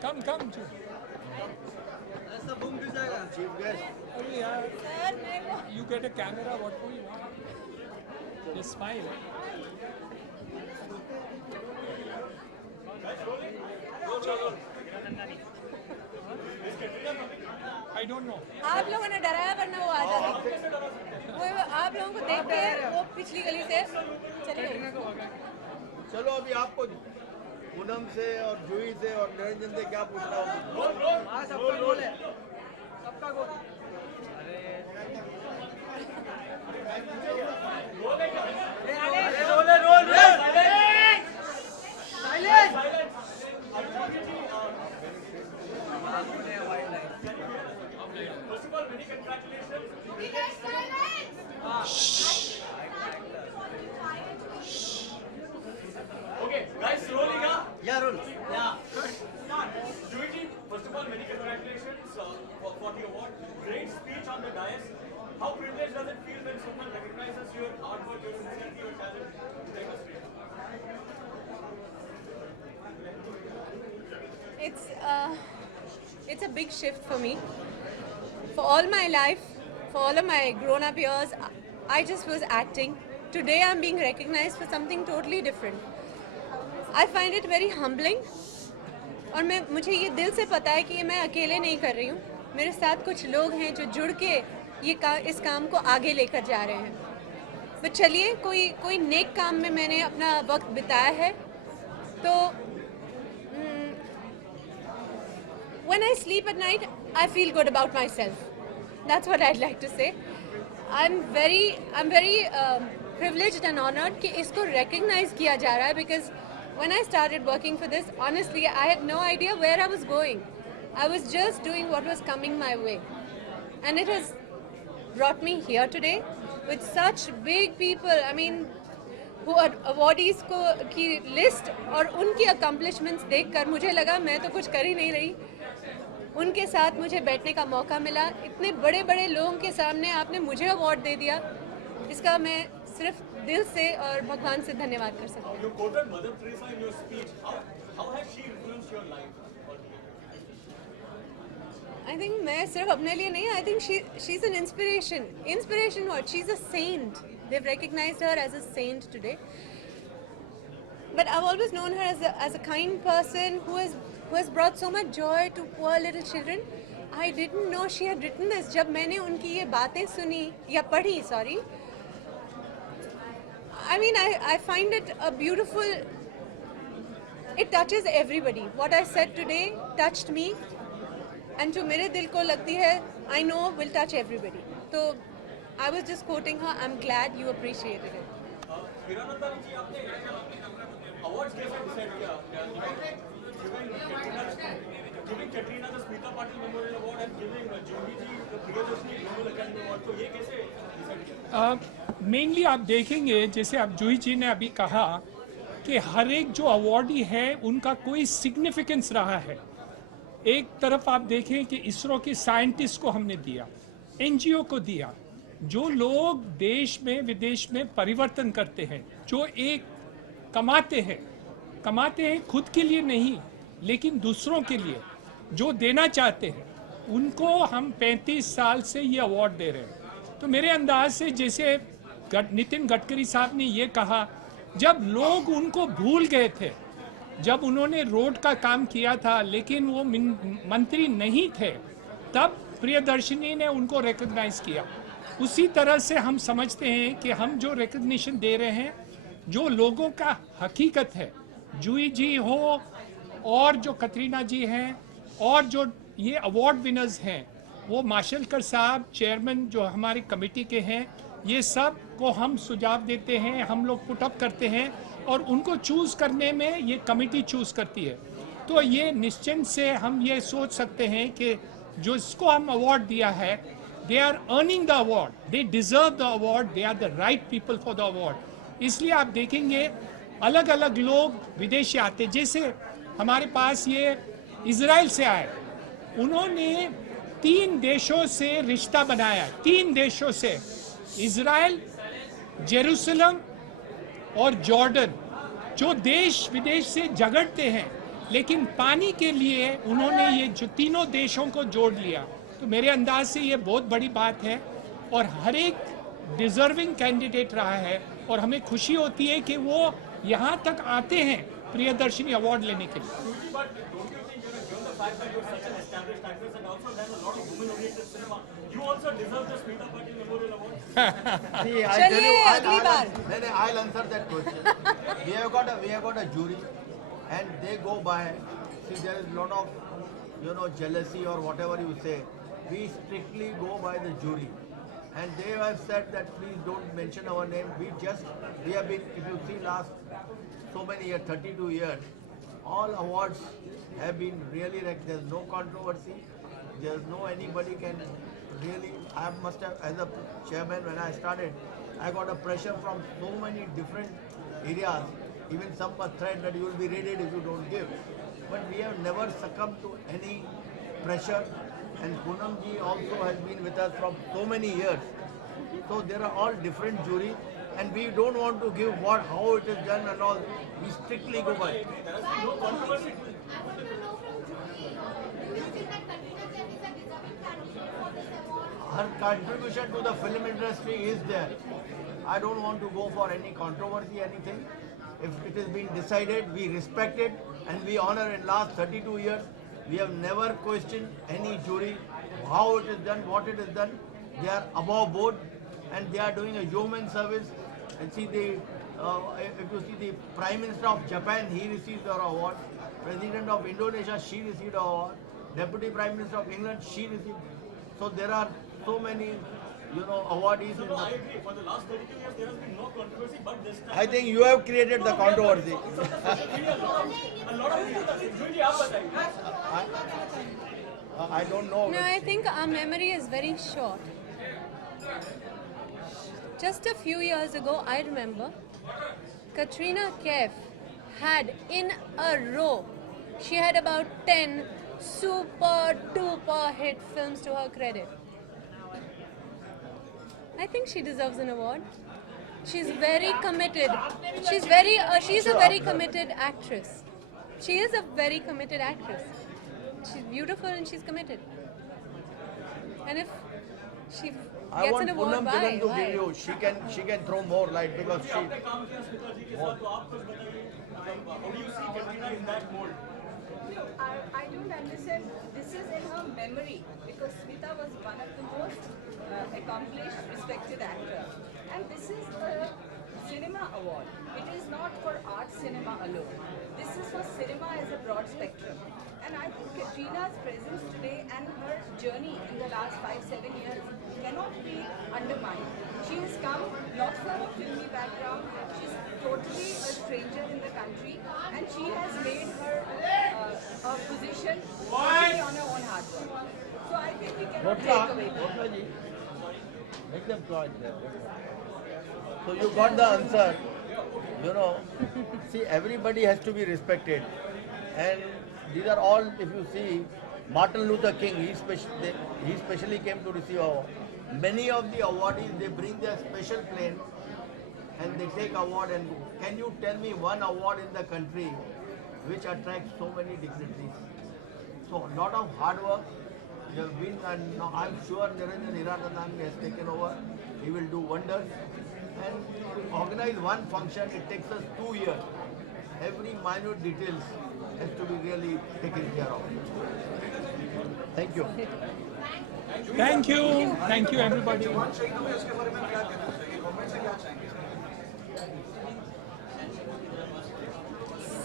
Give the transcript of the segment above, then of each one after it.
Come, come. You get a camera, what do you want? Just smile. I don't know. आप लोगों ने डराया वरना वो आ जाता। वो आप लोगों को देख के वो पिछली गली से चले गए। चलो अभी आपको पूनम से और जूही से और निरंजन से क्या पूछना होगा? सबका गोल है, सबका गोल। Okay, guys, rolling up. Yeah, roll. Yeah. Juiji, first of all, many congratulations for the award. Great speech on the dais. How privileged does it feel when someone recognizes your hard work, your sincerity, your talent? Take us straight. It's a big shift for me. For all my life, for all of my grown-up years, I just was acting. Today I'm being recognized for something totally different. I find it very humbling. और मुझे ये दिल से पता है कि ये मैं अकेले नहीं कर रही हूँ. मेरे साथ कुछ लोग हैं जो जुड़ के इस काम को आगे लेकर जा रहे हैं. बट चलिए कोई नेक काम में मैंने अपना वक्त बिताया है. तो when I sleep at night, I feel good about myself. That's what I'd like to say. I'm very privileged and honored कि इसको recognize किया जा रहा है because when I started working for this, honestly, I had no idea where I was going. I was just doing what was coming my way. And it has brought me here today with such big people. I mean, who are awardees की list और उनकी accomplishments देखकर मुझे लगा मैं तो कुछ कर ही नहीं रही. उनके साथ मुझे बैठने का मौका मिला. इतने बड़े बड़े लोगों के सामने आपने मुझे अवार्ड दे दिया. इसका मैं सिर्फ दिल से और भगवान से धन्यवाद कर सकती हूँ. You quoted Mother Teresa in your speech. How has she influenced your life? I think मैं सिर्फ अपने लिए नहीं. I think she's an inspiration. Inspiration what? She's a saint. They've recognized her as a saint today. But I've always known her as a kind person who has brought so much joy to poor little children. I didn't know she had written this. जब मैंने उनकी ये बातें सुनी या पढ़ी, sorry. I mean, I find it a beautiful. It touches everybody. What I said today touched me, and जो मेरे दिल को लगती है, I know will touch everybody. So I was just quoting her. I'm glad you appreciated it. Hiranandani ji, आपने awards कैसे decide किया? Giving Katrina the Smita Patil Memorial Award and giving Juhi ji the Priyadashini Global Academy Award, तो ये कैसे decide किया? Mainly आप देखेंगे जैसे आप जूही जी ने अभी कहा कि हर एक जो अवार्डी है उनका कोई सिग्निफिकेंस रहा है. एक तरफ आप देखें कि इसरो के साइंटिस्ट को हमने दिया, एनजीओ को दिया, जो लोग देश में विदेश में परिवर्तन करते हैं, जो एक कमाते हैं खुद के लिए नहीं लेकिन दूसरों के लिए, जो देना चाहते हैं, उनको हम 35 साल से ये अवार्ड दे रहे हैं. तो मेरे अंदाज से जैसे नितिन गडकरी साहब ने ये कहा, जब लोग उनको भूल गए थे, जब उन्होंने रोड का काम किया था लेकिन वो मंत्री नहीं थे, तब प्रियदर्शिनी ने उनको रिकॉग्नाइज किया. उसी तरह से हम समझते हैं कि हम जो रिकॉग्निशन दे रहे हैं, जो लोगों का हकीकत है, जूही जी हो और जो कतरीना जी हैं और जो ये अवार्ड विनर्स हैं, वो माशेलकर साहब चेयरमैन जो हमारी कमेटी के हैं, ये सब को हम सुझाव देते हैं, हम लोग पुट अप करते हैं और उनको चूज़ करने में ये कमेटी चूज़ करती है. तो ये निश्चिंत से हम ये सोच सकते हैं कि जो इसको हम अवार्ड दिया है, they are earning the award, they deserve the award, they are the right people for the award. इसलिए आप देखेंगे अलग अलग लोग विदेशी आते, जैसे हमारे पास ये इजराइल से आए, उन्होंने 3 देशों से रिश्ता बनाया, 3 देशों से, इजराइल, जेरूसलम और जॉर्डन, जो देश विदेश से झगड़ते हैं, लेकिन पानी के लिए उन्होंने ये जो तीनों देशों को जोड़ लिया। तो मेरे अंदाज से ये बहुत बड़ी बात है और हर एक डिजर्विंग कैंडिडेट रहा है और हमें खुशी होती है कि वो यहाँ तक आते हैं प्रियदर्शनी अवार्ड लेने के लिए। But don't you think, given the fact that you're such an established actress and also there's a lot of women-oriented cinema, you also deserve the Smita Patil Memorial Award? See, I tell चलिए, you, अगली बार। I'll answer that question. we have got a jury, and they go by. See, there is a lot of, jealousy or whatever you say. We strictly go by the jury, and they have said that please don't mention our name. We have been, if you see last so many years, 32 years, all awards have been really like there's no controversy. There's no anybody can really. I must have, as a chairman when I started, I got a pressure from so many different areas. Even some were threat that you will be raided if you don't give. But we have never succumbed to any pressure. And Poonam ji also has been with us from so many years. So there are all different juries, and we don't want to give how it is done and all. We strictly go by. Her contribution to the film industry is there. I don't want to go for any controversy, anything. If it has been decided, we respect it and we honor. In last 32 years, we have never questioned any jury, how it is done, what it is done. They are above board and they are doing a human service. And see, if you see the Prime Minister of Japan, he received our award. President of Indonesia, she received our award. Deputy Prime Minister of England, she received. So there are so many, awardees. No, I agree. For the last 32 years, there has been no controversy, but this time. I think you have created the controversy. a lot of people are saying, आप बताइए. I don't know. No, I think our memory is very short. Just a few years ago, I remember Katrina Kaif had in a row, she had about 10 super duper hit films to her credit. I think she deserves an award. She's very committed. She's a very committed actress. She is a very committed actress. She's beautiful and she's committed. And if she I gets want an award, Poonam why? to give you. She can throw more light because she. आपने काम किया स्मिता जी के साथ, तो आप कुछ बताइए. How do you see Katrina in that mold? I don't understand. This is in her memory because Smita was one of the most accomplished, respected actor. And this is a cinema award. It is not for art cinema alone. This is for cinema as a broad spectrum. And I think Katrina's presence today and her journey in the last 5-7 years cannot be undermined. She has come not from a filmy background. She's totally a stranger in the country, and she has made her position totally on her own hard work. So I think we cannot take away that. Make them quiet there. So you got the answer. See, everybody has to be respected. And these are all, if you see, Martin Luther King, he specially came to receive award. Many of the awardees, they bring their special plane and they take award and go. Can you tell me one award in the country which attracts so many dignitaries? So a lot of hard work. There have been, and now I'm sure Niranjan Hiranandani has taken over. He will do wonders. And to organize one function, it takes us 2 years. Every minute details has to be really taken care of. Thank you. Thank you. Thank you, everybody.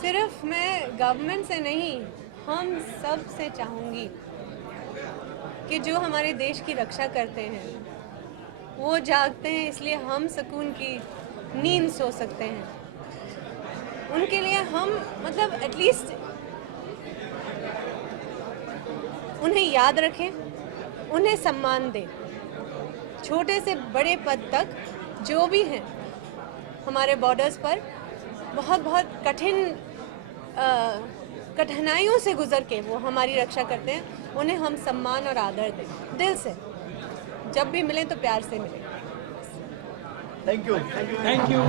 सिर्फ मैं government से नहीं, हम सब से चाहूँगी कि जो हमारे देश की रक्षा करते हैं वो जागते हैं, इसलिए हम सुकून की नींद सो सकते हैं। उनके लिए हम एटलीस्ट उन्हें याद रखें, उन्हें सम्मान दें। छोटे से बड़े पद तक जो भी हैं हमारे बॉर्डर्स पर, बहुत बहुत कठिनाइयों से गुजर के वो हमारी रक्षा करते हैं, उन्हें हम सम्मान और आदर दें दिल से। जब भी मिलें तो प्यार से मिलें। Thank you. Thank you.